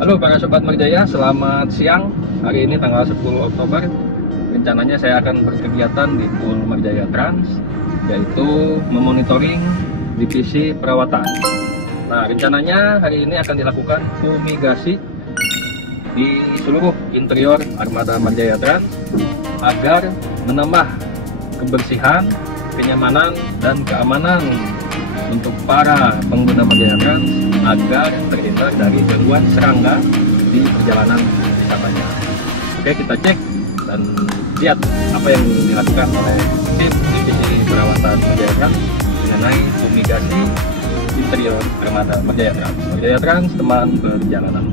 Halo para Sobat Marjaya, selamat siang. Hari ini tanggal 10 Oktober. Rencananya saya akan berkegiatan di Pool Marjaya Trans, yaitu memonitoring divisi perawatan. Nah, rencananya hari ini akan dilakukan fumigasi di seluruh interior armada Marjaya Trans agar menambah kebersihan, kenyamanan, dan keamanan untuk para pengguna Marjaya Trans agar terhindar dari gangguan serangga di perjalanan wisatanya. Oke, kita cek dan lihat apa yang dilakukan oleh tim divisi perawatan Marjaya Trans mengenai fumigasi interior armada Marjaya Trans. Marjaya Trans, teman perjalanan.